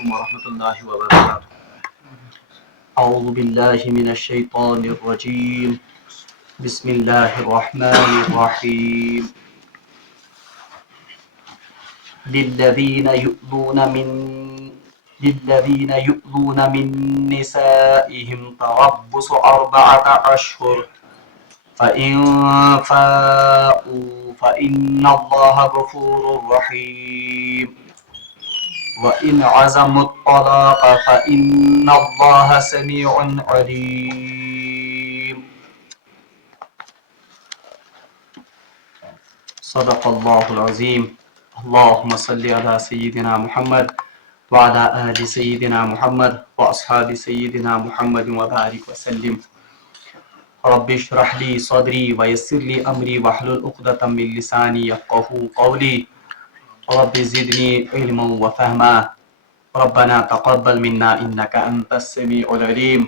عليكم ورحمة الله وبركاته. أعوذ بالله من الشيطان الرجيم. بسم الله الرحمن الرحيم. للذين يؤذون من نسائهم تربص 4 أشهر فإن فاءوا فإن الله غفور رحيم وإن عزموا الطلاق فإن الله سميع عليم. صدق الله العظيم. اللهم صل على سيدنا محمد وعلى آل سيدنا محمد وأصحاب سيدنا محمد وبارك وسلم. رب اشرح لي صدري ويسر لي أمري واحلل عقدة من لساني يفقهوا قولي. رب زدني علما وفهما. ربنا تقبل منا إنك أنت السميع العليم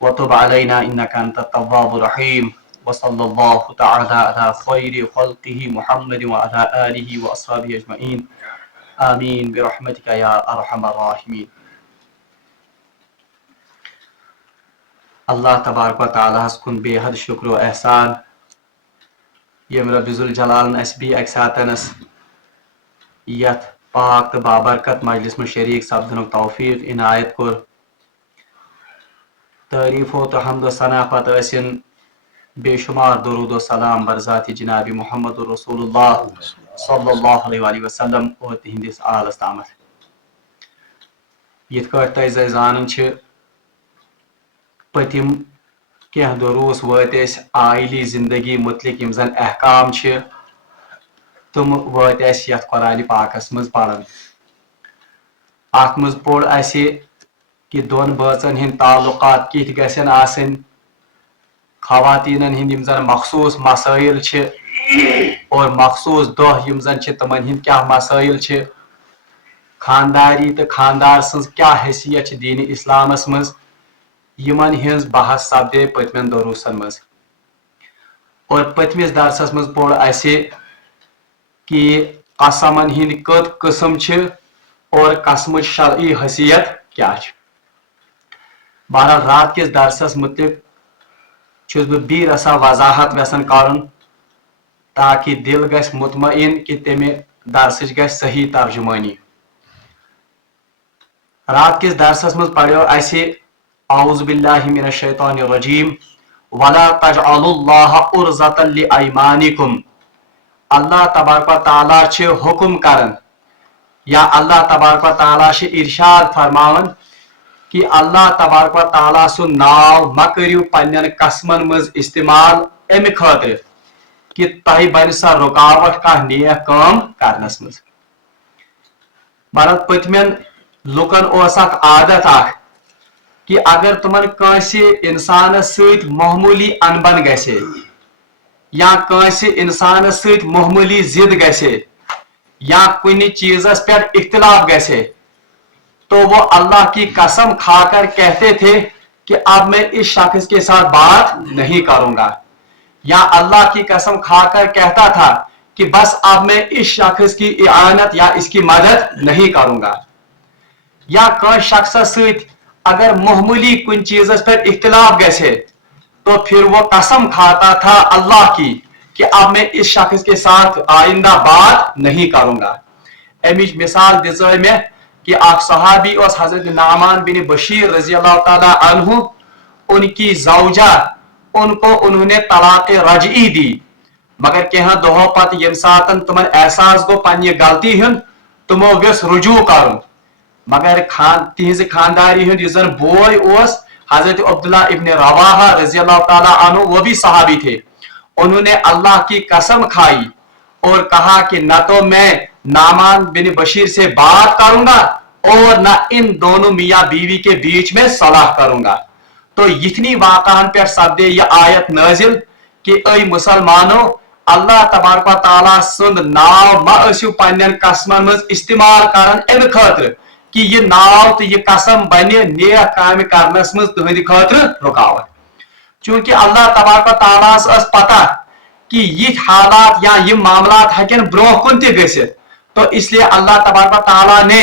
وتب علينا إنك أنت التواب الرحيم. وصلى الله تعالى على خير خلقه محمد وعلى آله وأصحابه أجمعين. آمين برحمتك يا أرحم الراحمين. اللہ تبارک و تعالیٰ کن بے حد شکر و احسان یم رب ذوالجلال اس بھی اکہ ساتنس یت پاک تو بابرکت مجلس میں شریک سپدن توفیق عنایت کور. تعریف و تو حمد و ثنا پتہ ٲسِن بے شمار درود و سلام برذات جناب محمد رسول اللہ صلی اللہ علیہ وسلم اور تہندس آلس تامت. یت کٹ تہ زانن چھ پتم کینٛہہ دروس وٲتۍ أسۍ آئلی زندگی متعلق یم زن احکام چھ تم وٲتۍ أسۍ یتھ قرآن پاکس مز پران. اتھ مز پوٚر اسہِ کہ دون بٲژن ہٕنٛدۍ تعلقات کِتھ گژھن آسٕنۍ. خواتیٖنن ہٕنٛدۍ یم زن مخصوص مسائل چھ اور مخصوص دۄہ یم زن چھ تمن ہٕنٛدۍ کیٛاہ مسائل چھ. خانداری تہٕ خاندار سٕنٛز کیٛاہ حیثیت چھ دین اسلامس مز. یمن ہنز بحث سپدے پتمن دروسن مز. اور پتمس درسس مز پوٚر اسہِ کہ قسمن ہند کت قسم چھ اور قسمچ شرعی حیثیت کیا چھ. بہرحال رات کس درسس متعلق چھس بہ بی رسا وضاحت یژھان کرن تاکہ دل گژھِ مطمئن کہ تمہ درسچ گژھِ صحیح ترجمانی. رات کس درسس مز پڑھو اسہِ اعوذ باللہ من الشیطان الرجیم ولا تجعلوا اللہ عرضۃ لایمانکم. اللہ تبارک و تعالیٰ چھ حکم کرن یا اللہ تبارک و تعالیٰ چھ ارشاد فرماون کہ اللہ تبارک و تعالیٰ سن ناو مہ کٔرِو پنن قسمن مز استعمال امہ خاطر کہ تہ بن سا رکاوٹ کانٛہہ نیک کٲم کرنس مز. بہرحال پتمن لُکن اوس اکھ عادت اکھ کہ اگر تمن کٲنٛسہِ انسانس سۭتۍ معموٗلی انبن گژھِ یا کٲنٛسہِ انسانس سۭتۍ معموٗلی ضد گژھِ یا کُنہِ چیزس پٮ۪ٹھ اختلاف گژھِ تو وہ اللہ کی قسم کھا کر کہتے تھے کہ اب میں اس شخص کے ساتھ بات نہیں کروں گا. یا اللہ کی قسم کھا کر کہتا تھا کہ بس اب میں اس شخص کی اعانت یا اس کی مدد نہیں کروں گا. یا کٲنٛسہِ شخصس سۭتۍ اگر معمولی کن چیزس پر اختلاف گژھے تو پھر وہ قسم کھاتا تھا اللہ کی کہ اب میں اس شخص کے ساتھ آئندہ بات نہیں کروں گا. امچ مثال دژ میں کہ اخ صحابی اس حضرت نعمان بن بشیر رضی اللہ تعالی عنہ ان کی زوجہ ان کو انہوں نے طلاق رجعی دی مگر کینٛہہ دۄہو پتہٕ ییٚمہِ ساتن تمن احساس گوٚو پننہِ غلطی ہُنٛد تمو ویوٚژھ رجوع کرُن مگر تہذ خانداری ہند یُس زن بوے اوس حضرت عبداللہ ابن رواحہ رضی اللہ تعالیٰ عنہ وہ بھی صحابی تھے. انہوں نے اللہ کی قسم کھائی اور کہا کہ نہ تو میں نعمان بن بشیر سے بات کروں گا اور نہ ان دونوں میاں بیوی کے بیچ میں صلح کروں گا. تو یتنی واقعن پہ سپدے یہ آیت نازل کہ اے مسلمانو اللہ تبارک و تعالیٰ سند ناو مہ ٲسِو پننٮ۪ن قسمن منٛز استعمال کران امہِ خٲطرٕ کہ یہ ناو تو یہ قسم بنہِ نیک کامہِ کرنس منٛز تُہنٛدِ خٲطرٕ رکاوٹ. چونکہ اللہ تبارک و تعالیٰ ٲس پتہ کہ یہ حالات یا یہ معاملات ہیکن برونٛہہ کُن تہِ گٔژھِتھ تو اس لیے اللہ تبارک و تعالیٰ نے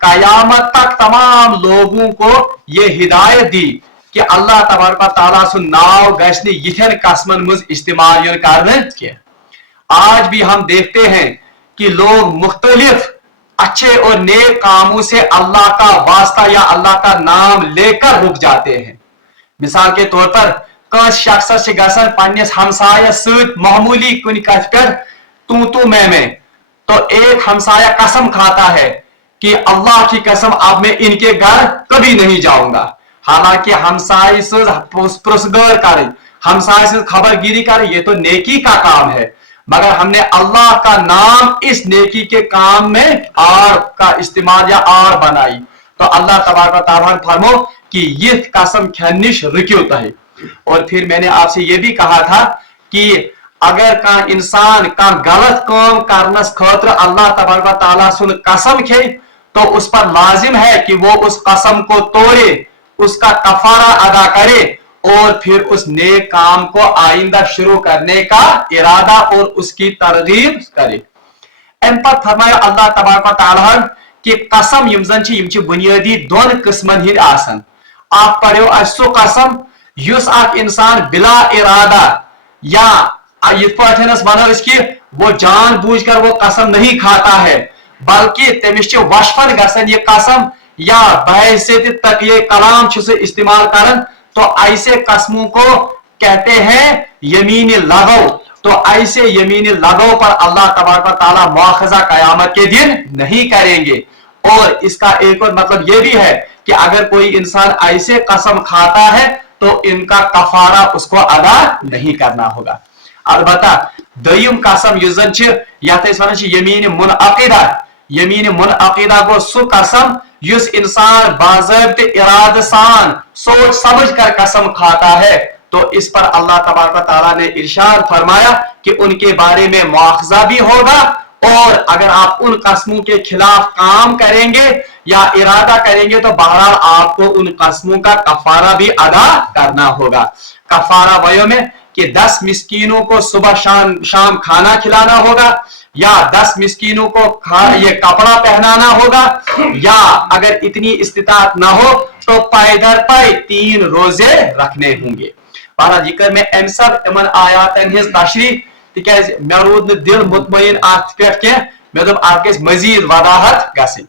कयामत तक तमाम लोगों को ये हिदायत दी कि अल्लाह तबारक व तआला सुन नाव गश्न यिथन कसमन मुझ इस्तेमाल युन करने के। आज भी हम देखते हैं कि लोग मुख्तलिफ अच्छे और नेक कामों से अल्लाह का वास्ता या अल्लाह का नाम लेकर रुक जाते हैं। मिसाल के तौर पर कस शख्स गसन पन्निस हमसायस सत मामूली कुन कथ पर तू मैं, तो एक हमसाया कसम खाता है कि अल्लाह की कसम अब मैं इनके घर कभी नहीं जाऊंगा। हालांकि हमसाय से पुरस्कार करे, हमसाय से खबरगिरी करे, ये तो नेकी का काम है, मगर हमने अल्लाह का नाम इस नेकी के काम में आर का इस्तेमाल या आर बनाई, तो अल्लाह तबारक व तआला फरमो कि ये कसम खनिश रुकियो है। और फिर मैंने आपसे ये भी कहा था कि अगर का इंसान का गलत काम करने खतर अल्लाह तबारक व तआला सुन कसम खे, तो उस पर लाजिम है कि वो उस कसम को तोड़े, उसका कफारा अदा करे और फिर उस नेक काम को आइंदा शुरू करने का इरादा और उसकी तरगीब करे। अम पत फरमाया अल्लाह तबारक व तआला कि कसम यम जन छ, यम छ बुनियादी दोन किस्मन हिंद आसन। आप पढ़ो सो कसम युस अख इंसान बिला इरादा या यथ वनो कि वो जानबूझकर वो कसम नहीं खाता है, बल्कि तमिस वशफन गसन ये कसम या बहैसियत तकिए कलाम इस्तेमाल करन, तो ऐसे कसमों को कहते हैं यमीन लगो। तो ऐसे यमीन लगो पर अल्लाह तबारक व तआला मुआखजा कयामत के दिन नहीं करेंगे। और इसका एक और मतलब यह भी है कि अगर कोई इंसान ऐसे कसम खाता है तो इनका कफारा उसको अदा नहीं करना होगा। अलबत्ता दयम कसम युजन यमीन मुनअकिदा, यमीन मुनअकिदा गो सु कसम युस इंसान बाज़ाब्ते इरादा सान सोच समझ कर कसम खाता है, तो इस पर अल्लाह तबारक व तआला ने इरशाद फरमाया कि उनके बारे में मुआखजा भी होगा, और अगर आप उन कसमों के खिलाफ काम करेंगे या इरादा करेंगे तो बहरहाल आपको उन कसमों का कफारा भी अदा करना होगा। कफारा वयो में कि 10 मिस्कीनों को सुबह शाम खाना खिलाना होगा, या 10 मिस्कीनों को ये कपड़ा पहनाना होगा, या अगर इतनी इस्तिताअत ना हो तो पैदल पे 3 रोजे रखने होंगे। बारा जिक्र में अम सब इमन आयातन हिज तशरीह तिकाज मे रूद दिल मुतमईन अत पे के मे दप अत गस मजीद वदाहत गसिन।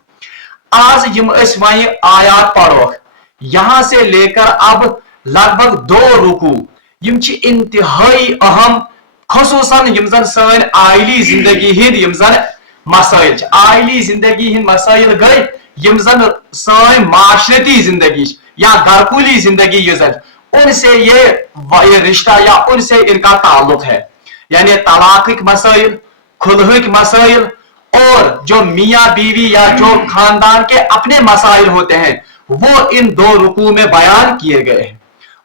आज यम वही आयात पढ़ो, यहां से लेकर अब लगभग 2 रुकू यम इंतहाई अहम, खसूसन यम जन सन आइली जिंदगी हिंद यम जन मसाइल, आइली जिंदगी हिंद मसाइल गई यम जन सन माशरती जिंदगी या घरकुली जिंदगी युजन, उनसे ये रिश्ता या उनसे इनका ताल्लुक है। यानी तलाक मसाइल, खुलह मसाइल, और जो मियाँ बीवी या जो खानदान के अपने मसाइल होते हैं वो इन 2 रुकू में बयान किए गए हैं।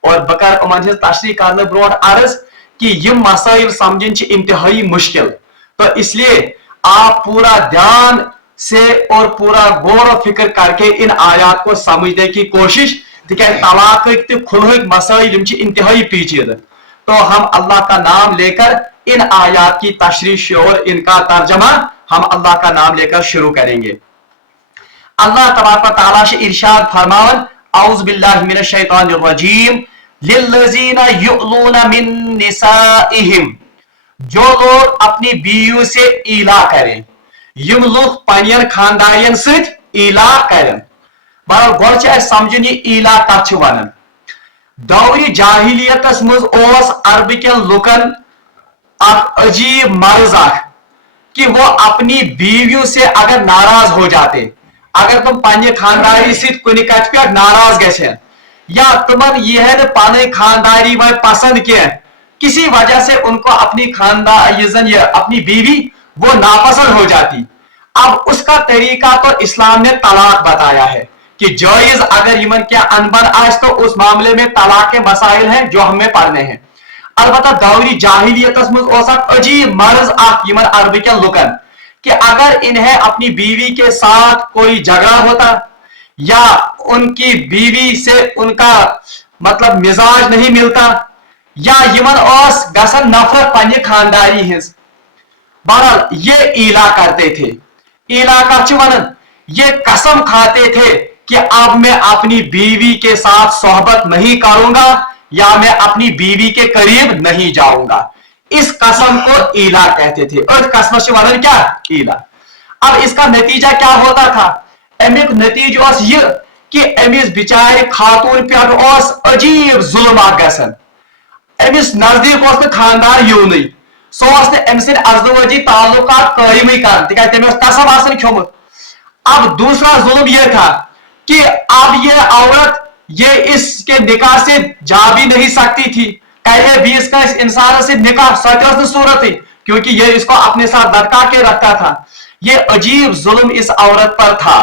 और बकर उमन तशरीह करने ब्रोट अर्ज कि यम मसाइल समझन इंतहाई मुश्किल, तो इसलिए आप पूरा ध्यान से और पूरा गौर व फिक्र करके इन आयात को समझने की कोशिश, तलाक खुलह मसाइल इंतहाई पेचीदा। तो हम अल्लाह का नाम लेकर इन आयात की तशरीह और इनका तर्जमा हम अल्लाह का नाम लेकर शुरू करेंगे। अल्लाह तबारक व तआला से इरशाद फरमावन, औज़ु बिल्लाहि मिनश शैतानिर रजीम, लिल्लज़ीना युअलूना मिन निसाइहिम, जो लोग अपनी बीवियों से ईला करें, यम लोग पनियन खानदारियन सत ईला करें। बहर गोड़ समझन ये ईला कथ वनान। दौरी जाहिलियतस मज ओस अरबिकन लुकन अख अजीब मर्ज कि वो अपनी बीवियों से अगर नाराज हो जाते, अगर तुम पानी खानदारी सिर्फ कुछ कथ पे नाराज गए या तुमन यह पानी खानदारी में पसंद किए, किसी वजह से उनको अपनी खानदान अपनी बीवी वो नापसंद हो जाती, अब उसका तरीका तो इस्लाम ने तलाक बताया है कि जायज अगर इमन क्या अनबन आज तो उस मामले में तलाक के मसाइल हैं जो हमें पढ़ने हैं। अलबत्ता दौरी जाहिलियत अजीब मर्ज इमन अरबिकन लुकन कि अगर इन्हें अपनी बीवी के साथ कोई झगड़ा होता या उनकी बीवी से उनका मतलब मिजाज नहीं मिलता या यमन ओस गसन नफरत पन्ने खानदारी हिंस, बहरहाल ये ईला करते थे। ईला कथ वनन ये कसम खाते थे कि अब मैं अपनी बीवी के साथ सोहबत नहीं करूंगा या मैं अपनी बीवी के करीब नहीं जाऊंगा। इस कसम को ईला कहते थे। और कसम से वाला क्या ईला। अब इसका नतीजा क्या होता था? अमिक नतीजा यह कि अमिस बिचारे खातून पे अजीब जुल्म गसन। अमिस नजदीक खानदार यून सो अजदवजी ताल्लुकात कायम कर तमें कसम खोमुत। अब दूसरा जुल्म यह था कि अब ये औरत ये इसके निकाह से जा भी नहीं सकती थी। करे भी इसका इस इंसान से निकाह सच सूरत थी क्योंकि ये इसको अपने साथ लटका के रखता था। ये अजीब जुल्म इस औरत पर था।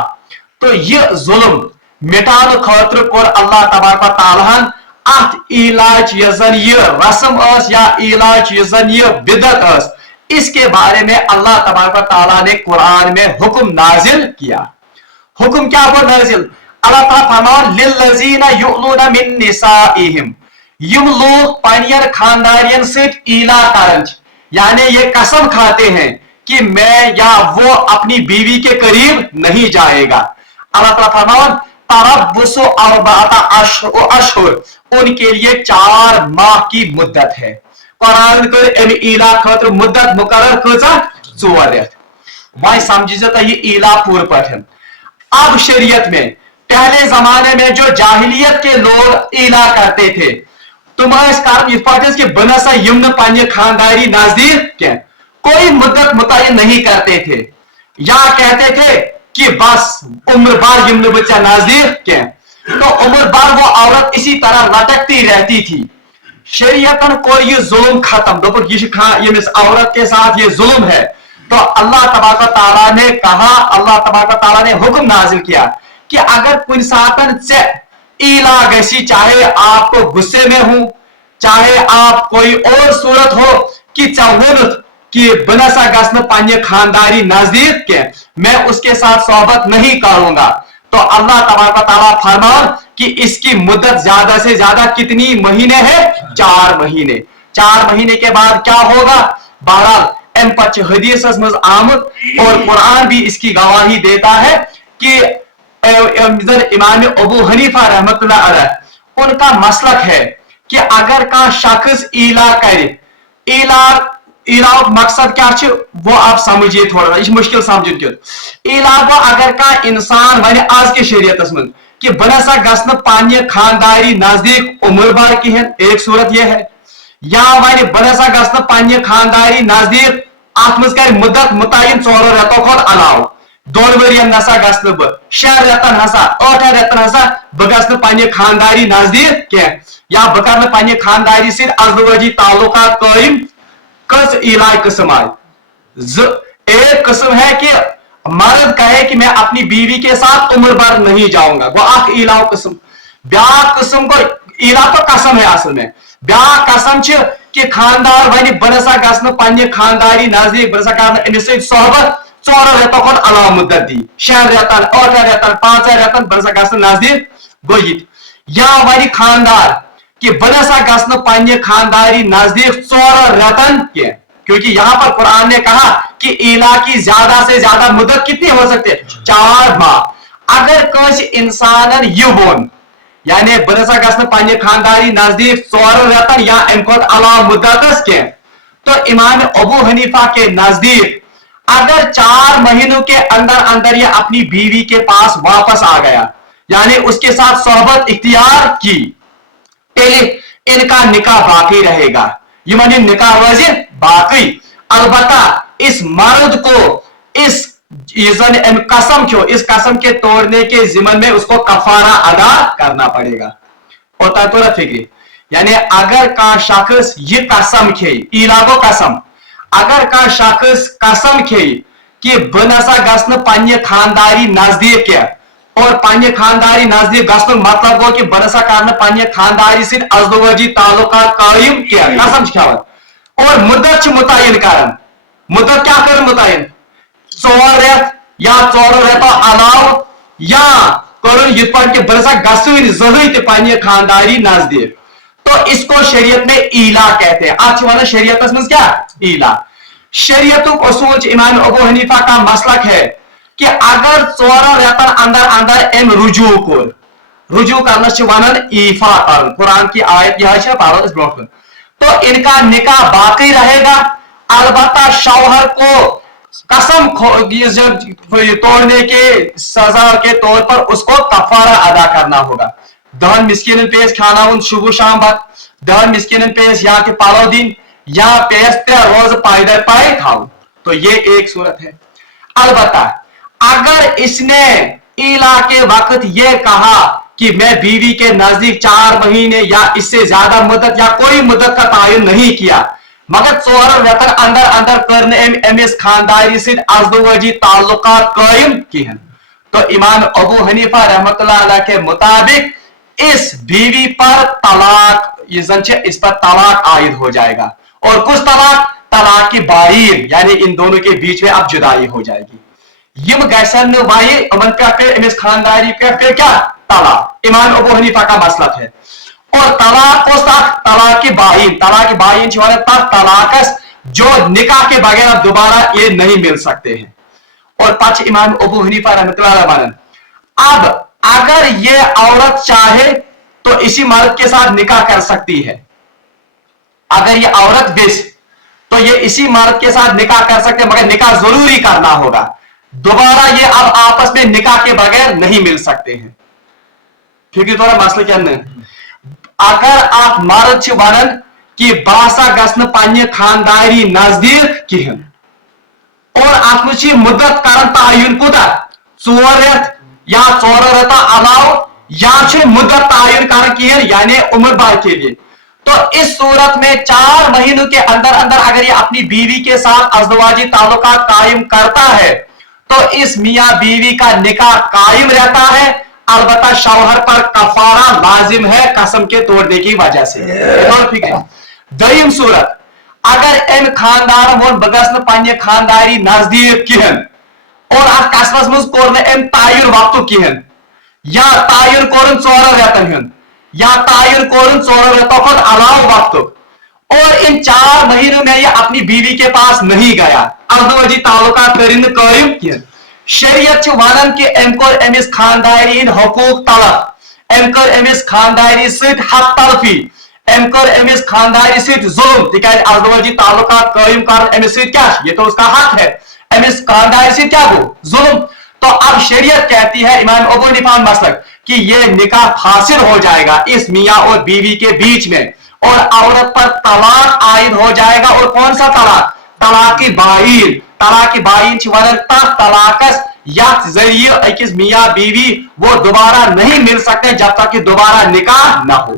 तो ये जुल्म मिटाने खातिर कोर अल्लाह तबारक व तआला अत इलाज यजन ये रस्म या इलाज यजन ये बिदत इसके बारे में अल्लाह तबारक व तआला ने कुरान में हुक्म नाजिल किया। हुक्म क्या हुआ नाजिल? अल्लाह ताला फरमान लिल्लज़ीना युलूना मिन निसाइहिम, यम लोग पानियर खानदारियन से ईला करन यानी ये कसम खाते हैं कि मैं या वो अपनी बीवी के करीब नहीं जाएगा। अल्लाह ताला फरमान तरब्बुसु अर्बअता अशहुर, उनके लिए 4 माह की मुद्दत है। कुरान कर ईला खातिर मुद्दत मुकर्रर कजा 4 रेत। वह समझिए तो ये ईला पूर पठन। अब शरीयत में पहले जमाने में जो जाहिलियत के लोग ईला करते थे तुम कि बनसा यमन पानी खानदारी नजदीक क्या कोई मुद्दत मुतय्यन नहीं करते थे या कहते थे कि बस उम्र भर यमन बच्चा नजदीक क्या। तो उम्र भर वो औरत इसी तरह लटकती रहती थी। शरीयतन को ये जुल्म खत्म दोपहर ये औरत के साथ ये जुल्म है। तो अल्लाह तबारक तआला ने कहा, अल्लाह तबारक तआला ने हुक्म नाजिल किया कि अगर कुन सातन से ईला गसी, चाहे आपको गुस्से में हूं चाहे आप कोई और सूरत हो कि चाहून कि बनसा गसन पानी खानदारी नजदीक के मैं उसके साथ सोहबत नहीं करूंगा, तो अल्लाह तबारक तआला फरमान कि इसकी मुद्दत ज्यादा से ज्यादा कितनी महीने है? 4 महीने। 4 महीने के बाद क्या होगा? बहरहाल एम पच हदीस मज आमद और कुरान भी इसकी गवाही देता है कि इमाम अबू हनीफा रहमतुल्लाह अलैह उनका मसलक है कि अगर का शख्स ईला करे, ईला मकसद क्या है वो आप समझिए थोड़ा, इस मुश्किल समझ ईला वो अगर का इंसान वन आज के शरीयत में कि बनसा गसन पानी खानदारी नजदीक उम्र भर की है, एक सूरत यह है, या वन बनसा गसन पानी खानदारी नजदीक अत मज कर मुद्दत मुतय्यन 4 रेतों खोल अलाव 2 वरियन नसा गसन बह 6 रेतन हसा 8 रेतन हसा बह गसन पानी खानदारी नजदीक क्या या बह कर पानी खानदारी से अजदवजी ताल्लुकात कायम। कस ईला किस्म आए एक किस्म है कि मर्द कहे कि मैं अपनी बीवी के साथ उम्र भर नहीं जाऊंगा, वो आख ईला किस्म। ब्याह किस्म को ईला तो कसम है असल में। ब्याह कसम कि खानदार वन बनसा गसन पानी खानदारी नजदीक बनसा कर सोहबत 4 रेतों को अलाव मुद्दत दी 6 रेतन 8 रेतन 5 रेतन बनसा गसन नजदीक गोयित या वन खानदार कि बनसा गसन पानी खानदारी नजदीक 4 रेतन के, क्योंकि यहां पर कुरान ने कहा कि ईला की ज्यादा से ज्यादा मुद्दत कितनी हो सकती है? 4 माह। अगर किसी इंसान यह बोन यानी बनसा गसन पानी खानदारी नजदीक 4 रेतन या इनको अलाव मुद्दत के, तो इमाम अबू हनीफा के नजदीक अगर 4 महीनों के अंदर अंदर ये अपनी बीवी के पास वापस आ गया यानी उसके साथ सोहबत इख्तियार की, इनका निकाह बाकी रहेगा, ये मानी निकाह वाजिब बाकी। अलबत्ता इस मर्द को इस कसम क्यों इस कसम के तोड़ने के जिम्मन में उसको कफारा अदा करना पड़ेगा। होता तो फिक्री यानी अगर का शख्स ये कसम खे ईलागो कसम, अगर का शख्स कसम खे कि बनसा गसन पानी खानदारी नजदीक है और पानी खानदारी नजदीक गसन मतलब हो कि बनसा करना पानी खानदारी से अजदवजी ताल्लुकात कायम किया कसम खावत और मुद्दत मुतय्यन करन, मुद्दत क्या कर मुतय्यन 4 रेत या 4 रेतों अलाव या करुन ये पर के बनसा गसन जही पानी खानदारी नजदीक, तो इसको शरीयत में ईला कहते हैं। आज वाला शरीयत में क्या ईला। शरीयत उसूल इमाम अबू हनीफा का मसलक है कि कि अगर 4 रेतन अंदर अंदर एम रुजू करना वन ईफा कर कुरान की आयत यह पढ़ो ब्रो तो इनका निकाह बाकी रहेगा। अलबत्ता शौहर को कसम तोड़ने के सजा के तौर पर उसको कफारा अदा करना होगा। 10 मिस्किन पेश खाना सुबह शाम बात 10 मिस्किन पेश या के पालो दिन या पेश ते रोज पायदर पाए खाओ। तो ये एक सूरत है। अलबत्ता अगर इसने इला के वक्त ये कहा कि मैं बीवी के नजदीक 4 महीने या इससे ज्यादा मुद्दत या कोई मुद्दत का तयन नहीं किया मगर 4 रेतन अंदर अंदर करने एमिस खानदारी से अजदवजी ताल्लुकात कायम किए तो इमाम अबू हनीफा रहमतुल्लाह अलैह के मुताबिक इस बीवी पर तलाक इस पर तलाक आयद हो जाएगा। और कुछ तलाक की बाइन यानी इन दोनों के बीच में अब जुदाई हो जाएगी। यम गैसन वाई अमन पे खानदारी पे क्या तलाक इमाम अबू हनीफा का मसलक है। और तलाक को तलाक की बाइन तलाकस जो निकाह के बगैर अब दोबारा ये नहीं मिल सकते हैं। और पांच इमाम अबू हनीफा रहमतुल्लाह अलैह अब अगर ये औरत चाहे तो इसी मर्द के साथ निकाह कर सकती है। अगर ये औरत बिस तो ये इसी मर्द के साथ निकाह कर सकते हैं मगर निकाह जरूरी करना होगा। दोबारा ये अब आपस में निकाह के बगैर नहीं मिल सकते हैं। ठीक है थोड़ा मसला क्या नहीं अगर आप मर्द वन कि बासा गसन पन्ने खानदारी नजदीक किहन और अत मुद्दत कर तयन कुदा 4 रेत या 4 रेता अलाव या मुद्दत तयन कर किहन यानी उम्र भर के लिए। तो इस सूरत में 4 महीनों के अंदर अंदर अगर ये अपनी बीवी के साथ अज़दवाजी ताल्लुकात कायम करता है तो इस मियां बीवी का निकाह कायम रहता है। अलबत्ता शौहर पर कफारा लाजिम है कसम के तोड़ने की वजह से। दयम सूरत अगर एम खानदार वो बगस पन्ने खानदारी नजदीक किहन और अत कस्बस मज कोर एम तयन वक्त किहन या तयन कोरन 4 रेतन हन या तयन कोरन 4 रेतों पर अलाव वक्त और इन 4 महीनों में यह अपनी बीवी के पास नहीं गया अज़दवाजी ताल्लुकात करिंद कायम किहन शरीयत वन कि एमकोर एमिस खानदारी हकूक तलब एमकर एमिस खानदारी सहित हक तलफी एमकर एमिस खानदारी सहित जुल्म तिकाज अज़दवाजी ताल्लुकात कायम कर एमिस सहित क्या ये तो उसका हक है एमिस खानदारी से क्या हो जुल्म। तो अब शरीयत कहती है इमाम अबू हनीफा मसलक कि ये निकाह फासिल हो जाएगा इस मियां और बीवी के बीच में और औरत पर तलाक आयद हो जाएगा। और कौन सा तलाक तलाक की बाइन तलाकस या जरिए अकिस मियां बीवी वो दोबारा नहीं मिल सकते जब तक कि दोबारा निकाह ना हो।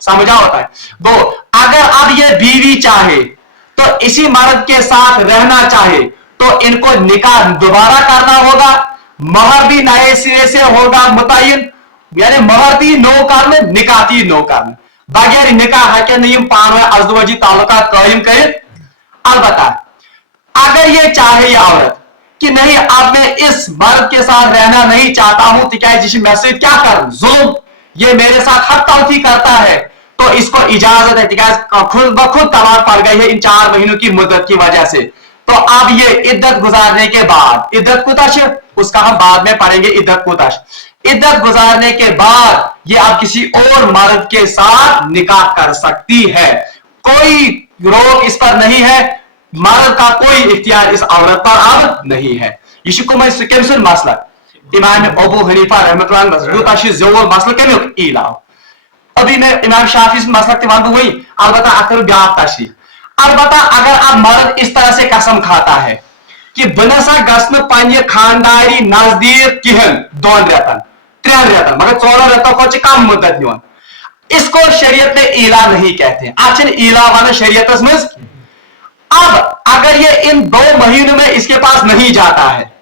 समझा होता है। तो अगर अब ये बीवी चाहे तो इसी मर्द के साथ रहना चाहे तो इनको निकाह दोबारा करना होगा। महर भी नए सिरे से होगा मुतय्यन यानी महर ती नो करने निकाह ती नो करने बगैर निकाह है कि नहीं पान अज़दवाजी ताल्लुकात कायम करे। अलबत्ता अगर ये चाहे ये औरत कि नहीं अब मैं इस मर्द के साथ रहना नहीं चाहता हूं तो जिसे मैं से क्या करूं जुल्म ये मेरे साथ हक तलफी करता है तो इसको इजाजत है खुद ब खुद तलाक पड़ गई है इन 4 महीनों की मुद्दत की वजह से। तो अब ये इद्दत गुजारने के बाद इद्दत कुतश उसका हम बाद में पढ़ेंगे इद्दत कुतश इद्दत गुजारने के बाद ये अब किसी और मर्द के साथ निकाह कर सकती है। कोई रोक इस पर नहीं है मर्द का कोई इख्तियार इस औरत पर अब नहीं है। ये मसला इमाम अबू हनीफा रहमतुल्लाह मसला इलाव अभी मैं इमाम शाफी मसलक वही अलबत्ता अकर ब्याह तशरी। अलबत्ता अगर अब मर्द इस तरह से कसम खाता है कि बनसा गसन पन्ने खानदारी नजदीक किहन 2 रेतन 3 रेतन मगर 4 रेतों को कम मुद्दत निवान इसको शरीयत में ईला नहीं कहते अच्छा ईला वाला शरीयत में। अब अगर ये इन 2 महीनों में इसके पास नहीं जाता है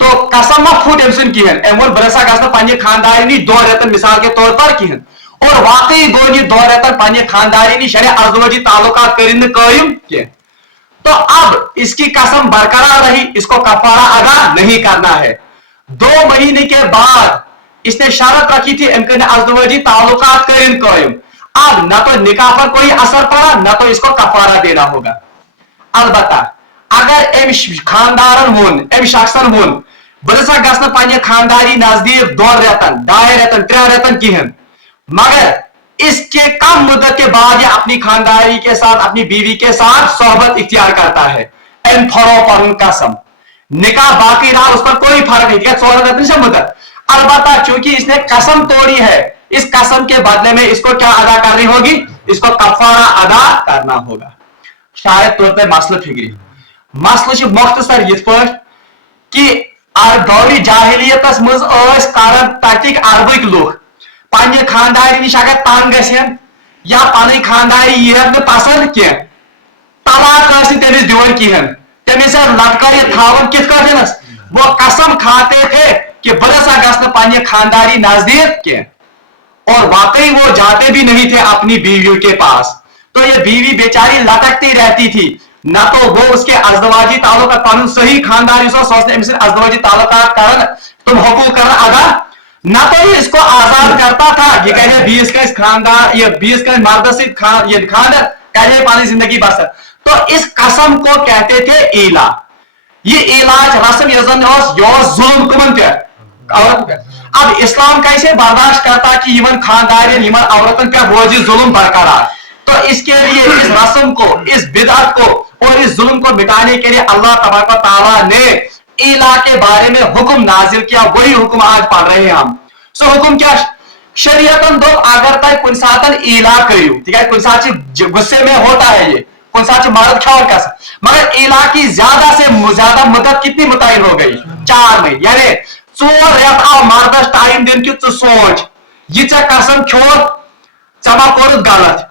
तो कसम खुद एमसन किहन एमोल बरसा गसन पन्ने खानदारी 2 रेतन मिसाल के तौर पर किहन और वाकई गो ये 2 रेतन पन्ने खानदारी शरीय अज़दवाजी ताल्लुकात करिंद कायम किए। तो अब इसकी कसम बरकरार रही इसको कफारा अदा नहीं करना है। 2 महीने के बाद इसने शर्त रखी थी इनके अज़दवाजी ताल्लुकात करिंद कायम। अब न तो निकाह पर कोई असर पड़ा न तो इसको कफारा देना होगा। अलबत्ता अगर एम खानदारन होन एम शख्सन होन बस गस पे खानदारी नजदीक 2 रेतन 2.5 रेतन 3 रेतन कहें, मगर इसके कम मुद्दत के बाद ये अपनी खानदारी के साथ अपनी बीवी के साथ सोहबत इख्तियार करता है। एम थोरो पर कसम निकाह बाकी रहा, उस पर कोई फर्क नहीं, 14 रेतन से मुद्दत। अलबत्ता चूंकि इसने कसम तोड़ी है, इस कसम के बदले में इसको क्या अदा करनी होगी, इसको कफारा अदा करना होगा। शायद तौर पर मसल फिक्री मसल मुख्तसर ये कि दौरी जाहिलियतस मज तक अरबिक लोग पे खानदारी नश अगर तंग गन या पन खानदारी यह पसंद की तलाक तमिस दिन कहें, तमिस लटका थावन कित वो कसम खाते थे कि बरसा गस पे खानदारी नजदीक के, और वाकई वो जाते भी नहीं थे अपनी बीवियों के पास। तो ये बीवी बेचारी लटकती रहती थी, ना तो वो उसके अजदवाजी ताल्लुकात कानून सही खानदारी अजदवाजी ताल्लुकात कर तुम हुकूक कर अदा, ना तो ये इसको आजाद करता था, ये कहे 20 का इस खानदार ये 20 का मर्द से खानदार कहे पानी जिंदगी बसर। तो इस कसम को कहते थे ईला। ये इलाज रस्म जुल्म कमन पे। अब इस्लाम कैसे बर्दाश्त करता कि इमन खानदार औरतन पे रोजी जुल्म बरकरार। तो इसके लिए इस रस्म को, इस बिदअत को और इस जुल्म को मिटाने के लिए अल्लाह तबारक व तआला ने इला के बारे में हुक्म नाजिल किया। वही हुक्म आज पढ़ रहे हैं हम। सो हुक्म क्या शरीयतन दो अगर तक कुन सातन इला करियो, ठीक है, कुन साथ गुस्से में होता है ये, कुन साथ मर्द खाओ कैसा, मगर इला की ज्यादा से ज्यादा मुद्दत कितनी मुतयन हो गई, 4 महीने, यानी 4 रेत आव मर्दस टाइम दिन कि तू सोच यह कसम छोड़ चमा कोर गलत,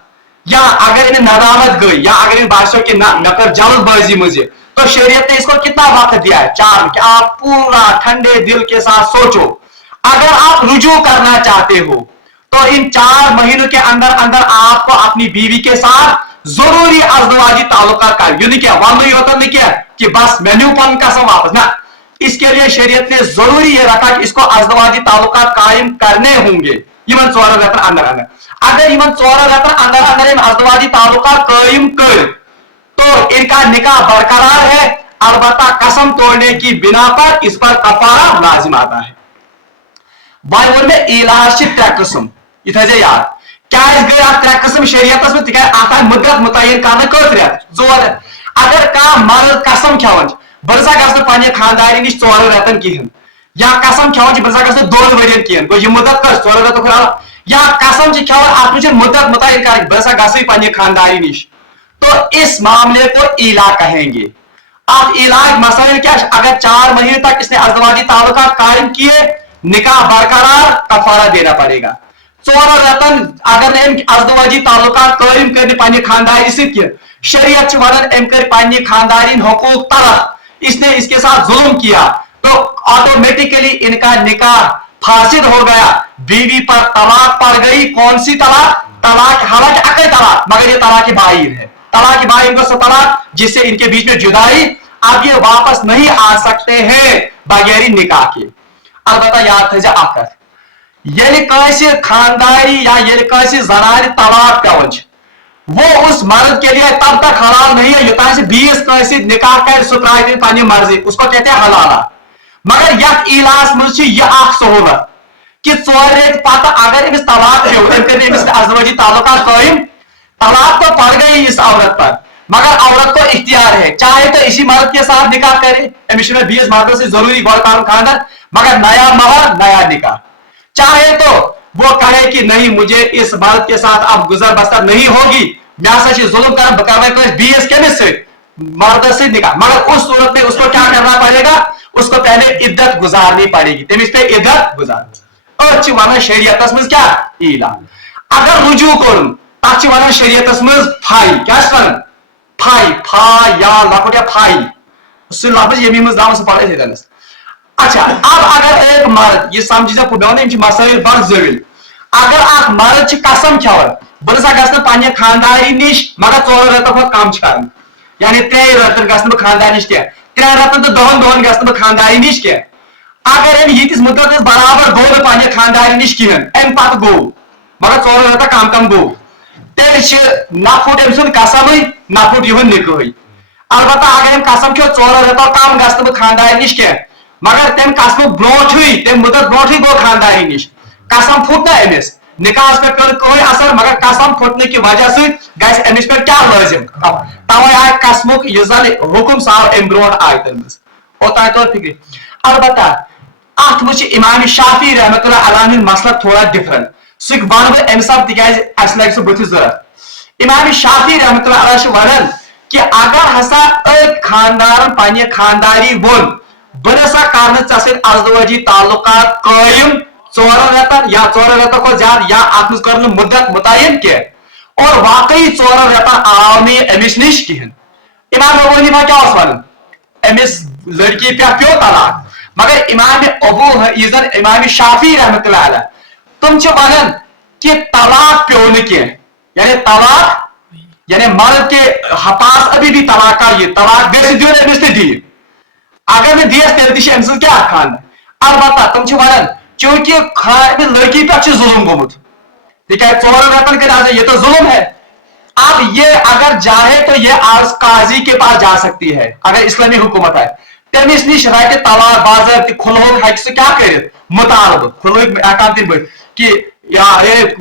या अगर इन्हें नदामत गई, या अगर इन बादशाह की नकर जल्दबाजी मुझे, तो शरीयत ने इसको कितना वक्त दिया है, 4, कि आप पूरा ठंडे दिल के साथ सोचो। अगर आप रुजू करना चाहते हो तो इन 4 महीनों के अंदर अंदर आपको अपनी बीवी के साथ जरूरी अजदवाजी ताल्लुकात कर, यूं नहीं किया वन नहीं होता, नहीं किया कि बस मेन्यू पन कसम वापस ना। इसके लिए शरीयत ने जरूरी ये रखा कि इसको अजदवाजी ताल्लुकात कायम करने होंगे इवन 14 रेतन अंदर अंदर। अगर इवन 14 रेतन अंदर अंदर इन अजदवाजी ताल्लुकात कायम कर तो इनका निकाह बरकरार है, अलबत्ता कसम तोड़ने की बिना पर इस पर कफारा लाजिम आता है। बाइबल में इलाज 3 किस्म ये याद क्या गई 3 किस्म शरीयत में तिक मुद्दत मुतयन कर कत रेत 4 रेत। अगर कह मर्द कसम खेवन बसा गस पे खानदारी नश 4 रेतन कहें, या कसम खेवन बसा गस 2 वरियन कहें, गो यह मुद्दत कर 14 रेत, या कसम खेवन अत मुद्दत मुतयन कर बसा गस पे खानदारी नश, तो इस मामले को इला कहेंगे। अब इलाज मसाइल क्या, अगर 4 महीने तक इसने अजदवाजी ताल्लुकात कायम किए, निकाह बरकरार, कफारा देना पड़ेगा। 14 रेतन अगर अजदवाजी ताल्लुकात कायम कर पे खानदारी से शरीयत वन कर पे खानदारी हुकूक तलफ, इसने इसके साथ जुल्म किया तो ऑटोमेटिकली इनका निकाह फासिद हो गया, बीवी पर तलाक पड़ गई। कौन सी तलाक? तलाक, हालांकि अकई तलाक, मगर ये तलाक बाइन है, तलाक बाइन को तलाक जिससे इनके बीच में जुदाई। अब ये वापस नहीं आ सकते हैं बगैर निकाह के। अलबत्ता याद थे आखिर ये खानदारी या ये जनान तलाक पेवन, वो उस मर्द के लिए तब तक हलाल नहीं है युता से 20 निकाह कर सुत्राई पे मर्जी, उसको कहते हैं हलाला। मगर यह इलाज मज सहूलत कि 4 रेत पत अगर अमिस तलाक अजदवाजी ताल्लुकात कायम, तलाक तो पड़ गई इस औरत पर, मगर औरत को इख्तियार है, चाहे तो इसी मर्द के साथ निकाह करे, अमिश में 20 मर्दों से जरूरी गौर कानून खानदान, मगर नया महर नया निकाह। चाहे तो वो कहे कि नहीं मुझे इस मर्द के साथ अब गुजर बसर नहीं होगी, मैं जुल्म कर 20 केमिस से मर्द से निकाह, मगर उस सूरत में उसको क्या करना पड़ेगा, उसको पहले इद्दत गुजारनी पड़ेगी, तमिस पे इद्दत गुजार। और वन शरीयत में क्या इला, अगर रुजू कर तक वन शरीयत में फाई, क्या फाई फा या लकुट या फाई सह लफ्ज यमी मज दाम पढ़े। अच्छा अब अगर एक मर्द ये समझ मसाइल बड़ जविल, अगर अख मर्द कसम खेवन बसा गस पे खानदारी नश मगर 14 रेत खुद कम कर, यानी 3 रेतन गस खानदारी नश कह, 3 रेतन तो 2 दोहन गस खानदारी नश कह। अगर अम यीतिस मुद्दत बराबर गो पे खानदारी नश कहें, अम पत गो मगर 14 रेत कम कम गो, तेल न फुट अम सुन कसम न फुट यह निकाह। अलबत्ता अगर कसम खो 14 रेत कम गस खानदारी नश कह, मगर तम कसम ब्रोठे तम मुदत ब्रोठे गो खानदारी निश कसम फुट ना अमिस निकास पे कर कोई असर मगर कसम फुटने की वजह से गैस अमिस पे क्या लाजिम तवे आय कसमुक यह हुकुम साव अम ब्रोट आयतन मज ओत तो फिक्र अलबत्ता अत मुझ इमाम शाफी रहमतुल्लाह अलैहि मसला थोड़ा डिफरेंट सह वन बह अम सब तिकाज अस लग सह बुथ जरूरत इमाम शाफी रहमतुल्लाह अलैहि वन कि अगर हसा खानदार पन्ने खानदारी वोन बह नसा कर अजदवजी ताल्लुकात कायम 4 रेतन या 4 रेतों को ज्यादा या अत कर मुद्दत मुतयन कह और वाकई 4 रेतन आव नहीं अमिस निश कहें इमाम अबू हनीफा क्या वन अमिस लड़की पे प्यो तलाक मगर इमाम अबू इमाम शाफी रहमतुल्लाह अलैह तुम वन कि तलाक प्यो न कह यानी तलाक यानी मर्द के पास अभी भी तलाक का ये तलाक दे दियो अमिस दी अगर मैं दियस तेल तम क्या खान अलबत्ता तुम वन चूंकि लड़की पे जुल्म गोमुत ठीक है 4 रेतन कर ये तो जुल्म है अब ये अगर चाहे तो ये आज काजी के पास जा सकती है अगर इस्लामी हुकूमत है तमिस निश रट तलाक बाज़ाब्त खुलवक हक सह क्या कर मुतालब खुलवक हकान दिन कि या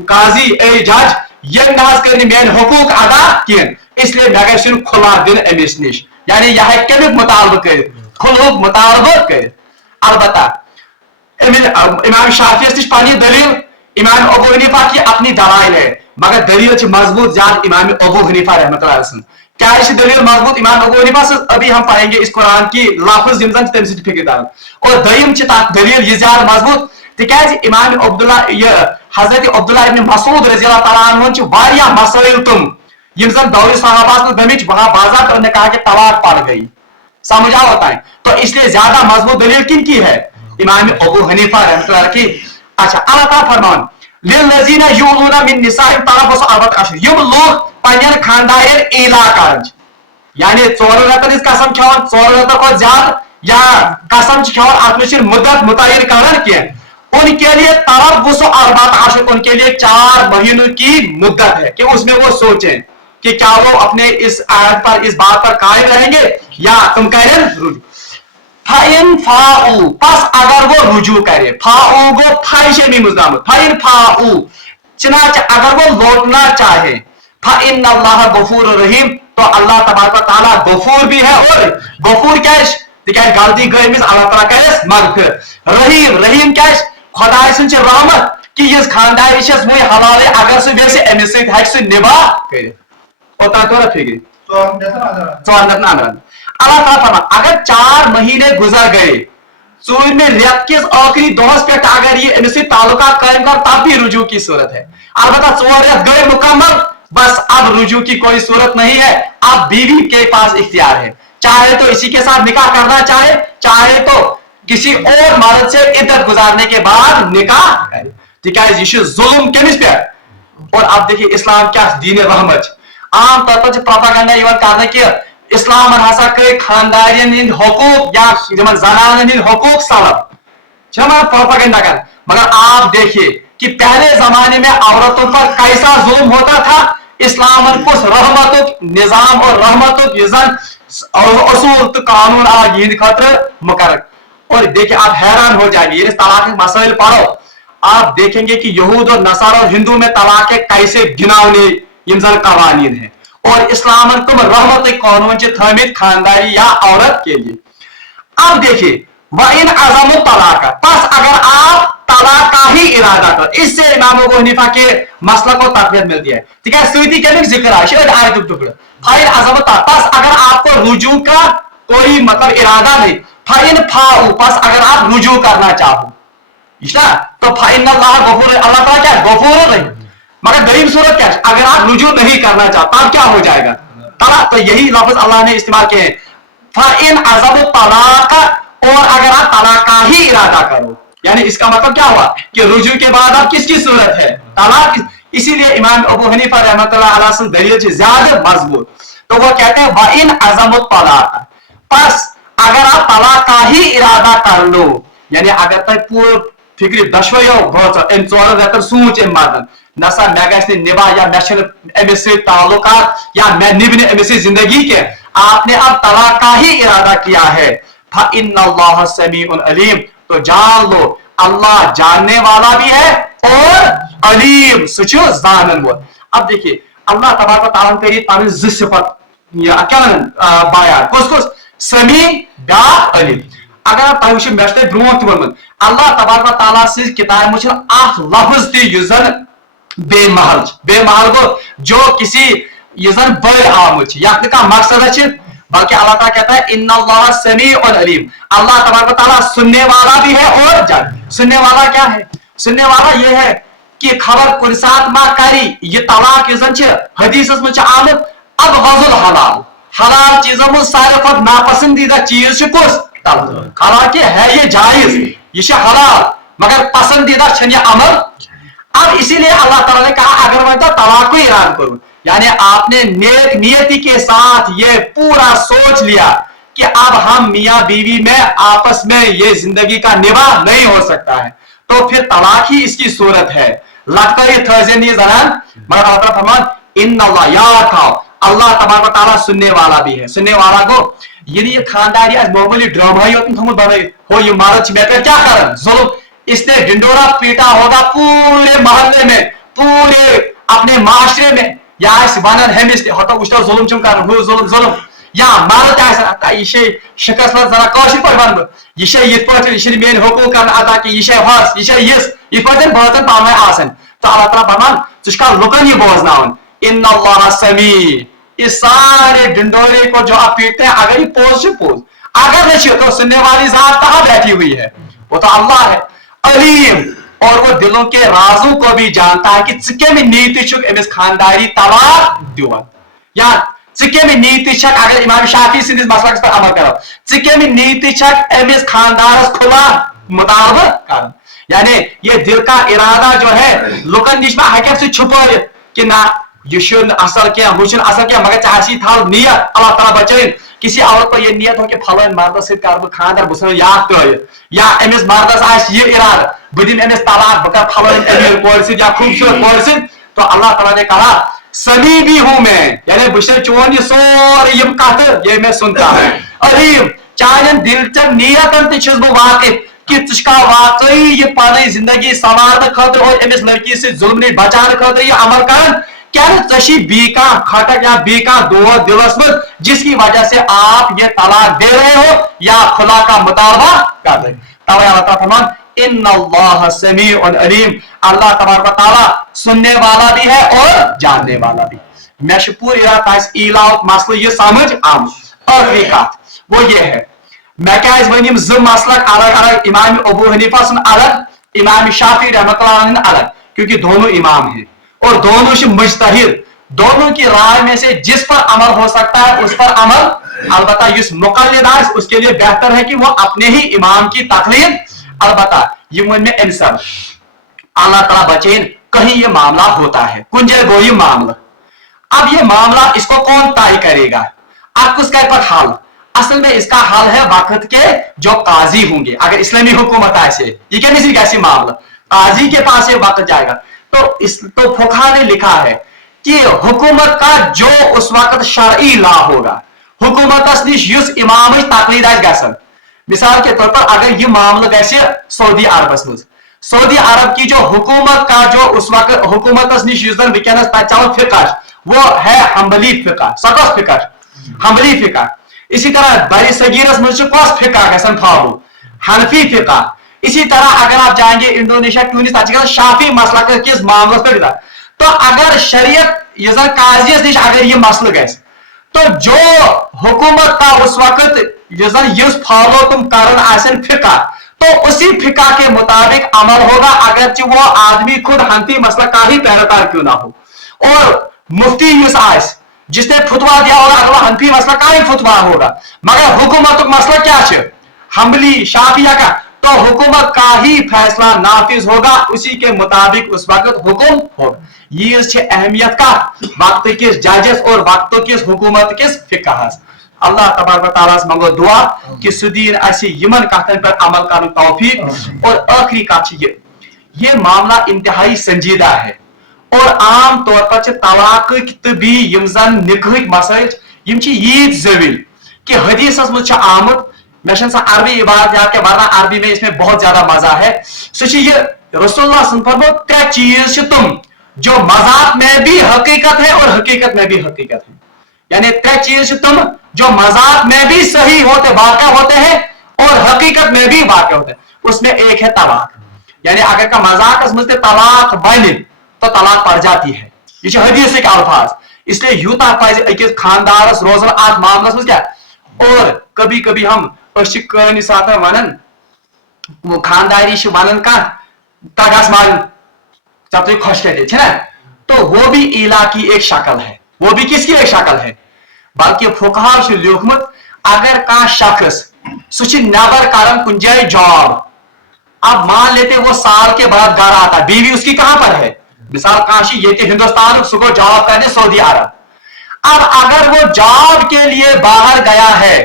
काजी ए जज ये नाज कर मेन हकूक अदा कह इसलिए मे गो खुला दिन अमिस निश यानी यह कमिक मुतालब कर खुलवक मुतालब कर अलबत्ता इमाम शाफी निश पानी दलील इमाम अबू हनीफा की अपनी दलाइल है मगर दलील मजबूत ज्यादा इमाम अबू हनीफा रहमतुल्लाह अलैह क्या दलील मजबूत इमाम अबू हनीफा से अभी हम पाएंगे इस कुरान की लफ्ज तम फिक्र और दयम दलील यह ज्यादा मजबूत तिकाज इमाम अब्दुल्ला हजरत अब्दुल्ला इब्न मसूद रज़ियल्लाहु तआला अन्हु मसाइल तुम दौर सहाबास गमिच वहां बाज़ाब्त उन्होंने कहा कि तलाक पड़ गई समझ आ होता है तो इसलिए ज्यादा मजबूत दलील किन की है इमाम अबू हनीफा रहमतुल्लाह की अच्छा अल्लाह ताला फरमान लिल्लज़ीना युलूना मिन निसाइहिम तरबसु अर्बअत अशहुर यम लोग पन्नन खानदार इला कर यानी 4 रेतन कसम खान 4 रेतों को ज्यादा या कसम खान अत में मुद्दत मुतय्यन करन के उनके लिए तरबसु अर्बअत अशहुर उनके लिए 4 महीनों की मुद्दत है कि उसमें वो सोचें कि क्या वो अपने इस आयत पर इस बात पर कायम रहेंगे या तुम करें रुजू फाइन फाऊ पस अगर वो रुजू करे फाऊ गो फाइशे में मुजदाम फाइन फाऊ चनाच अगर वो लौटना चाहे फाइन अल्लाह गफूर रहीम तो अल्लाह तबारक ताला गफूर भी है और गफूर क्या है गलती गई मिस अल्लाह ताला क्या मगफिरत रहीम रहीम क्या खुदा सुन रहमत कि इस खानदार वो हवाले अगर सह वैसे अमिस सह निभा कर फिक्र अल्लाह ताला फरमा अगर 4 महीने गुजर गए चूर में रेत के आखिरी दोहस पे अगर ये इनसे ताल्लुका कायम कर तब भी रुजू की सूरत है अलबत्ता 4 रेत गए मुकम्मल बस अब रुजू की कोई सूरत नहीं है अब बीवी के पास इख्तियार है चाहे तो इसी के साथ निकाह करना चाहे तो किसी और मर्द से इद्दत गुजारने के बाद निकाह करे ठीक है ये जुल्म कमिस पे और अब देखिए इस्लाम क्या दीन रहमत आम तौर पर प्रोपेगेंडा इवन करने के इस्लाम हसा कर खानदारियन हिंद हकूक या जनान हिंद हकूक सलब प्रोपेगेंडा कर मगर आप देखिए कि पहले जमाने में औरतों पर कैसा जुल्म होता था इस्लाम कुछ रहमत निजाम और रहमत असूल तो कानून आज हिंद खतर मुकर्रर और देखिए आप हैरान हो जाएंगे ये तलाक मसाइल पढ़ो आप देखेंगे कि यहूद और नसारा और हिंदू में तलाक कैसे गिनावने कवानीन है और इस्लाम तुम रहमत कानून थमित खानदारी या औरत के लिए अब देखिए वह इन अज़म तलाक बस अगर आप तलाक का ही इरादा कर इससे इमाम अबू हनीफा के मसला को तकवीत मिलती है ठीक है सूती के जिक्र है आयत टुकड़ा फाइन अज़म बस अगर आपको रुजू का कोई मतलब इरादा नहीं फाइन फाऊ बस अगर आप रुजू करना चाहो तो फाइन अल्लाह गफूर अल्लाह ताला क्या गफूर नहीं मगर गरीब सूरत क्या है अगर आप रुजू नहीं करना चाहते तब क्या हो जाएगा तलाक तो यही लफ्ज अल्लाह ने इस्तेमाल किए हैं फाइन अज़म तलाक और अगर आप तलाक का ही इरादा करो यानी इसका मतलब क्या हुआ कि रुजू के बाद अब किसकी सूरत है तलाक इसीलिए इमाम अबू हनीफा रहमतुल्लाह अलैह से दलील ज्यादा मजबूत तो वो कहते हैं वाइन अज़म तलाक बस अगर आप तलाक का ही इरादा कर लो यानी अगर तक पूरा फिक्र दशवयो बहुत इन 4 रेतन सूच इन मर्दन नसा मे गि निभा या मे अमिस ताल्लुकात या मैं निभने अमिस जिंदगी के आपने अब तलाक का ही इरादा किया है فَإِنَّ اللَّهَ سَمِيعٌ عَلِيمٌ, تو جان لو اللہ جاننے والا بھی ہے اور علیم سچ زانن وول. اب دیکھیے اللہ تبارک و تعالیٰ کری پن ز صفت کیا بیان کس کس سمیع بیاکھ علیم. اگر تہ وچھو مےٚ چھُ تۄہہِ برونٛٹھ تہِ ووٚنمُت اللہ تبارک و تعالیٰ سٕنٛزِ کتابہِ منٛز چھُنہٕ اکھ لفظ تہِ یُس زن بے محل بے محل گو جو کسی یہ زن بڑ آمد یا مقصد ہے بلکہ اللہ تعالیٰ کہتا ہے ان اللہ سمیع علیم, اللہ تبارک و تعالیٰ سننے والا بھی ہے اور جان. سننے والا کیا ہے؟ سننے والا یہ ہے کہ خبر کن سات ما کری یہ طلاق زن حدیث میں آمد اب غزل حلال حلال چیزوں میں سارے کھت ناپسندیدہ چیز کس طلاق, حالانکہ ہے یہ جائز یہ حلال مگر پسندیدہ چھن یہ عمل. اب اسی لیے اللہ تعالیٰ نے کہا اگر میں تو طلاق کو ایران کروں, یعنی آپ نے نیک نیتی کے ساتھ یہ پورا سوچ لیا کہ اب ہم میاں بیوی میں آپس میں یہ زندگی کا نباہ نہیں ہو سکتا ہے, تو پھر طلاق ہی اس کی صورت ہے. لگتا ہے یہ تھرزین یہ زنان مگر اللہ تعالیٰ فرمان ان اللہ یاد تھاؤ اللہ تبارک و تعالیٰ سننے والا بھی ہے. سننے والا کو یعنی یہ خاندانی معمولی ڈرامہ ہی ہوتا بنائی ہو یہ مرد میں کیا کرن ظلم, اس نے ڈنڈورا پیٹا ہوگا پورے محلے میں پورے اپنے معاشرے میں یا ونان ہمس ہوتا وچھو ظلم چم کر ظلم یا مرد یہ شکست ذرا کاشر پہ ون بہ یہ میری حقوق کر ادا کہ یہ ہس یہ باتن پانے آسن. تو اللہ تعالیٰ فرمان ژٕ لکن یہ بوزناون ان اللہ سمیع, اس سارے ڈنڈورے کو جو آپ پیٹتے ہیں اگر یہ پوز سے پوز اگر نہیں تو سننے والی ذات کہاں بیٹھی ہوئی ہے, وہ تو اللہ ہے. علیم, اور وہ دلوں کے رازوں کو بھی جانتا ہے کہ ژٕ میں نیتی چھک امس خانداری طلاق دیوان یا ژٕ میں نیتی چھک اگر امام شافعی سندس مسلکس پر عمل کرو ژٕ میں نیتی چھک امس خاندارس کھلا مطالبہ کر. یعنی یہ دل کا ارادہ جو ہے لکن نش میں ہیکھ سہ چھپائت کہ نہ یہ اصل کیا وہ اصل کیا مگر ژے تھو نیت اللہ تعالیٰ بچائن کسی عورت پر یہ نیت ہو کہ فلان مردس سۭتۍ کر بہٕ خاندر بہٕ ژھٕنہٕ یاد ترٲیِتھ یا امس مردس آسہِ یہ ارادہ بہٕ دِمہٕ امس طلاق بہٕ کر فلان امیر کورِ سۭتۍ یا خوبصورت کورِ سۭتۍ, تو اللہ تعالیٰ نے کہا سمیع بھی ہوں میں, یعنی بہٕ چھُس چون یہ سورے یم کتھٕ یہ میں سنتا ہے. علیم, چانین دل چن نیتن تہِ چھُس بہٕ واقف کہ ژٕ واقعی یہ پنٕنۍ زندگی سنوارنہٕ خٲطرٕ اور امس لڑکی سۭتۍ ظلم نش بچاونہٕ خٲطرٕ یہ عمل کران کیا ژےٚ بی کانٛہہ کھٹک یا بی کانٛہہ دود دلس منٛز جس کی وجہ سے آپ یہ طلاق دے رہے ہو یا خلا کا مطالبہ کر رہے. توے اللہ تعالیٰ فرمان ان اللہ سمیع علیم, اللہ تبارک و تعالیٰ سننے والا بھی ہے اور جاننے والا بھی. میں پوری رات ایلاؤ مسئلہ یہ سمجھ آمد. ٲخری کتھ وہ یہ ہے میں کیا ون ز مسلک الگ الگ امام ابو حنیفہ سن الگ امام شافعی رحمۃ اللہ علیہ الگ کیونکہ دونوں امام ہیں اور دونوں سے مجتہد, دونوں کی رائے میں سے جس پر عمل ہو سکتا ہے اس پر عمل, البتہ اس مقلد ہے اس کے لیے بہتر ہے کہ وہ اپنے ہی امام کی تقلید. البتہ یہ من میں انسان اللہ تعالیٰ بچین کہیں یہ معاملہ ہوتا ہے کن جگہ گو یہ معاملہ, اب یہ معاملہ اس کو کون طے کرے گا, اب کس کا پر حل, اصل میں اس کا حل ہے وقت کے جو قاضی ہوں گے. اگر اسلامی حکومت ایسے یہ کیسے معاملہ قاضی کے پاس یہ وقت جائے گا, تو فقہا نے لکھا ہے کہ حکومت کا جو اس وقت شرعی لا ہوگا حکومت نش یس امام تقلید گھن, مثال کے طور پر اگر یہ معاملہ گھے سعودی عربس مز, سعودی عرب کی جو حکومت کا جو اس وقت حکومت نش ونکس چلان فقہ وہ ہے حنبلی فقہ, سکس فقہ حنبلی فقہ. اسی طرح بر صغیرس مز کس فقہ گھن فالو حنفی فقہ. اسی طرح اگر آپ جائیں گے انڈونیشیا ٹونس تک شافی مسلک کس معاملس پہ, تو اگر شریعت یہ قاضیس نش اگر یہ مسئلہ گھس تو جو حکومت کا اس وقت یہ فالو تم کرن آسن فقہ تو اسی فقہ کے مطابق عمل ہوگا اگرچہ وہ آدمی خود حنفی مسلک کا ہی پیروکار کیوں نہ ہو. اور مفتی جس نے فتوا دیا ہوگا اگر وہ حنفی مسلک کا ہی فتوا ہوگا مگر حکومت مسئلہ کیا حنبلی شافعیہ کا, تو حکومت کا ہی فیصلہ نافذ ہوگا اسی کے مطابق اس وقت حکم ہوگا. یہ اہمیت کا وقت کس ججس اور وقت کس حکومت کس فقہ. اللہ تبارک و تعالیٰ سے منگو دعا کہ سدین ایسی یمن کتن پر عمل کرنے توفیق. اور آخری کت یہ معاملہ انتہائی سنجیدہ ہے اور عام طور پر طلاق تو بھی یم زن نکاح مسائل یم یت زویل کہ حدیثس مز آمد मैं अरबी इबारत याद के वरना अरबी में इसमें बहुत ज्यादा मजा है। ये रसूलुल्लाह फरमाते त्रै चीज तुम जो मजाक में भी हकीकत है और हकीकत में भी हकीकत है, यानी त्रै चीज तुम जो मजाक में भी सही होते वाक़या होते हैं और हकीकत में भी वाक़या होते हैं। उसमें एक है तलाक, यानी अगर का मजाक समझते तलाक बने तो तलाक पड़ जाती है, ये हदीस के अल्फाज। इसलिए यूता पज अकिस खानदारस रोजन अत मामलस मज क्या। और कभी कभी हम कहानी साथ वन वो खानदारी वन कह तगस मान जब तुम खुश कहते ना, तो वो भी इला की एक शक्ल है, वो भी किसकी एक शक्ल है। बल्कि फुकहा लिखमत अगर का शख्स सह नबर कर कुन जाए जॉब, अब मान लेते वो साल के बाद घर आता, बीवी उसकी कहां पर है, मिसाल काशी ये हिंदुस्तान सुबह जॉब करने सऊदी अरब। अब अगर वो जॉब के लिए बाहर गया है,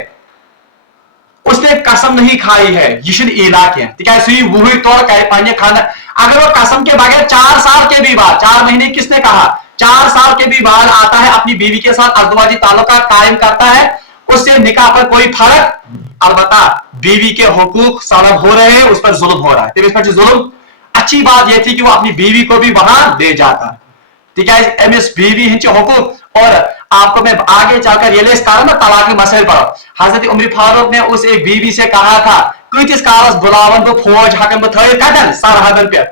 उसने कसम नहीं खाई है, ये इला के ती वही तौर कर खाना। अगर वो कसम के बगैर 4 साल के भी बाद, 4 महीने किसने कहा, 4 साल के भी बाद आता है, अपनी बीवी के साथ अज़दवाजी ताल्लुकात कायम करता है, उससे निकाह पर कोई फर्क, अलबत्ता बीवी के हुकूक सलब हो रहे हैं, उस पर जुल्म हो रहा है। इस पर जुल्म अच्छी बात यह थी कि वो अपनी बीवी को भी वहां ले जाता, ठीक है, एमएस बीवी हिंचे हुकूक। और आपको मैं आगे चलकर ये लेस ना तलाक के मसले पर, हजरत उमर फारूक ने उस एक बीवी से कहा था किस कालस बुलावन तो फौज हकन थे कदन सरहदन पे,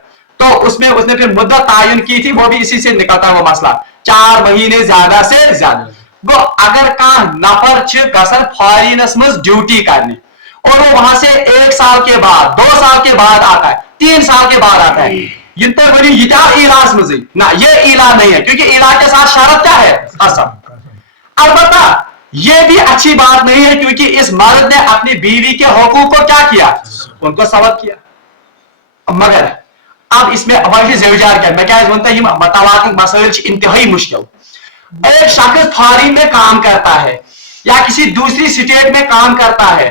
तो उसमें उसने फिर मुद्दत तायुन की थी, वो भी इसी से निकलता वो मसला 4 महीने ज्यादा से ज्यादा। गो अगर का नफर गसन फॉरिनस में ड्यूटी करने और वो वहां से 1 साल के बाद 2 साल के बाद आता है, 3 साल के बाद आता है, इलाज में ना, ये इला नहीं है, क्योंकि इला के साथ शर्त क्या है, कसम। अलबत्ता ये भी अच्छी बात नहीं है, क्योंकि इस मर्द ने अपनी बीवी के हुकूक को क्या किया, उनको सबक किया। मगर अब इसमें ज़ेवजार क्या, मैं क्या बोलता हूं, तलाक मसले इंतहाई मुश्किल। एक शख्स फॉरेन में काम करता है या किसी दूसरी स्टेट में काम करता है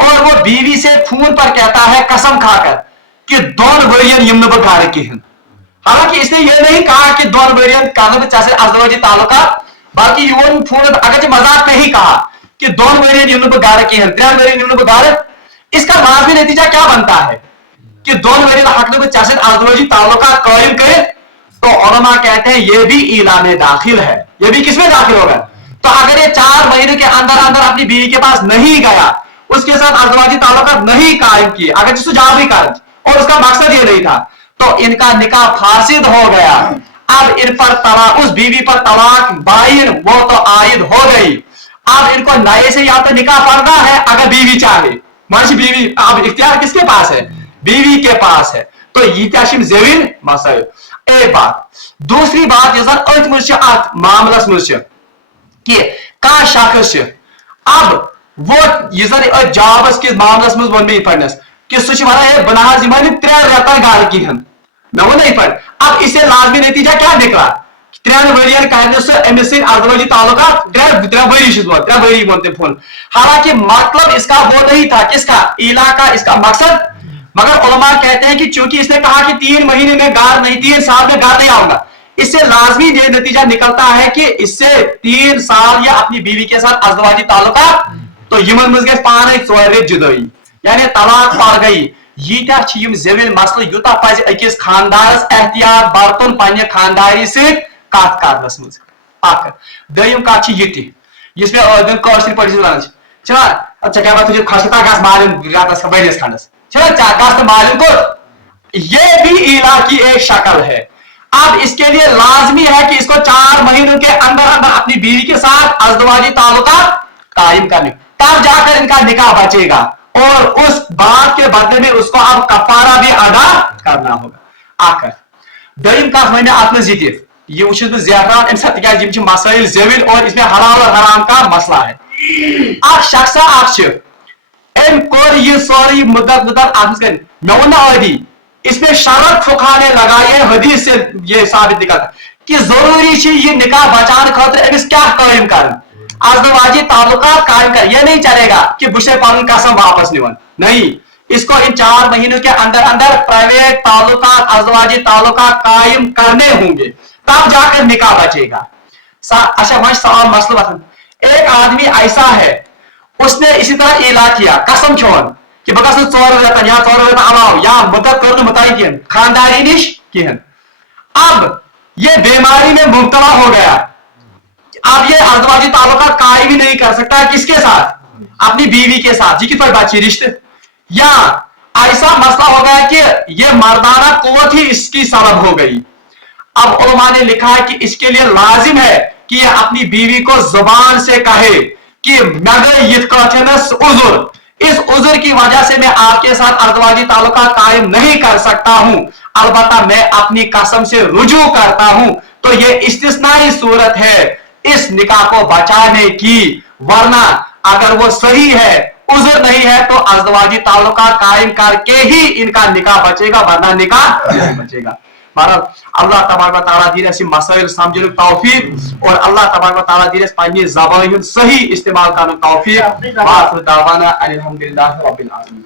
और वो बीवी से फोन पर कहता है कसम खाकर कि 2 वरियन यम बह घर कहें। हालांकि इसने ये नहीं कहा कि 2 वरियन अज़दवाजी ताल्लुकात, बल्कि यून फोन अगर मजाक में ही कहा कि 2 वरियन यम बह घर कहें, 3 वरियन यम बह घर। इसका लाजमी नतीजा क्या बनता है कि 2 वरियन हक अज़दवाजी ताल्लुकात कायम करे, तो उलमा कहते हैं ये भी इला में दाखिल है, ये भी किसमें दाखिल होगा। तो अगर ये 4 महीने के अंदर अंदर अपनी बीवी के पास नहीं गया, उसके साथ अज़दवाजी ताल्लुकात नहीं कायम किए, अगर जिसको जा भी कर और उसका मकसद ये नहीं था, तो इनका निकाह फासिद हो गया। अब इन पर तलाक, उस बीवी पर तलाक बाइन वो तो आयद हो गई। अब इनको नए से या तो निकाह पढ़ना है अगर बीवी चाहे, मर्जी बीवी, अब इख्तियार किसके पास है, बीवी के पास है। तो यीताशिम जेविन मसल एक बात। दूसरी बात मामलस कि का शख्स अब वो जॉबस के मामलस में वन में पढ़नस कि सह बनाज 3 रेत घर कहें, मैं वो नहीं पढ़। अब इससे लाजमी नतीजा क्या निकला, 3 वरियन कर अमिस अज़दवाजी ताल्लुकात 3 वरी वन फोन। हालांकि मतलब इसका वो नहीं था, किसका, इला का, इसका मकसद। मगर उलमा कहते हैं कि चूंकि इसने कहा कि 3 महीने में गार नहीं, 3 साल में गार नहीं आऊंगा, इससे लाजमी ये नतीजा निकलता है कि इससे 3 साल या अपनी बीवी के साथ अज़दवाजी ताल्लुकात, तो यमन मज गए पाने 4 जुदाई, यानी तलाक पड़ गई। यीटा ज़ेविल मसले यूता पज अकिस खानदारस एहतियात बरतन पन्ने खानदारी से कत करनस मज। दयम कत इसमें कौशल पढ़ चला क्या बात तुझे खसता गस मालिम रातस बड़िस खंडस चला गस मालिम को, ये भी इला की एक शक्ल है। अब इसके लिए लाजमी है कि इसको 4 महीनों के अंदर अंदर अपनी बीवी के साथ अज़दवाजी ताल्लुकात कायम करने, तब जाकर इनका निकाह बचेगा और उस बात के बदले में उसको अब कफारा भी अदा करना होगा। आकर दयम कथ वन अत ये वो ज़्यादा मसाइल ज़ेविल और इसमें हलाल और हराम का मसला है। शख्स ये सारी मुद्दत अत मे वो अदी इसमें शरत फुकहा ने लगाई हदीस से ये साबित निकलता कि जरूरी ये निकाह बचाने खातिर अमिस क्या कायम कर, अज़दवाजी ताल्लुकात कायम कर। ये नहीं चलेगा कि बुशे पालन कसम वापस निवन, नहीं, इसको इन 4 महीनों के अंदर अंदर प्राइवेट ताल्लुकात, अज़दवाजी ताल्लुकात कायम करने होंगे, तब जाकर निकाह बचेगा। अच्छा वह सवाल मसला, एक आदमी ऐसा है उसने इसी तरह इला किया, कसम छोन कि बह गस 4 रेतन या 4 रेतन अलाव या मुद्दत कर मुतयन खानदारी निश किहन। अब ये बीमारी में मुब्तला हो गया, अब ये अज़दवाजी ताल्लुका कायम ही नहीं कर सकता। किसके साथ? अपनी बीवी के साथ, जी की कोई बच्ची रिश्ते, या ऐसा मसला हो गया कि ये मर्दाना कुव्वत ही इसकी सबब हो गई। अब उलमा ने लिखा है कि इसके लिए लाजिम है कि ये अपनी बीवी को जुबान से कहे कि मैं उजुर, इस उजुर की वजह से मैं आपके साथ अज़दवाजी ताल्लुका कायम नहीं कर सकता हूं, अलबत्ता मैं अपनी कसम से रुजू करता हूं। तो ये इस्तिस्नाई सूरत है इस निकाह को बचाने की, वरना अगर वो सही है, उज़र नहीं है, तो अज़दवाजी ताल्लुका कायम करके ही इनका निकाह बचेगा, वरना निकाह नहीं बचेगा। अल्लाह तबारक व तआला दीन ऐसी मसाइल समझने तौफीक, और अल्लाह तबारक व तआला दीन पानी ज़बान सही इस्तेमाल करने तौफीक। वाखिर दावाना अनिल हम्दुलिल्लाहि रब्बिल आलमीन।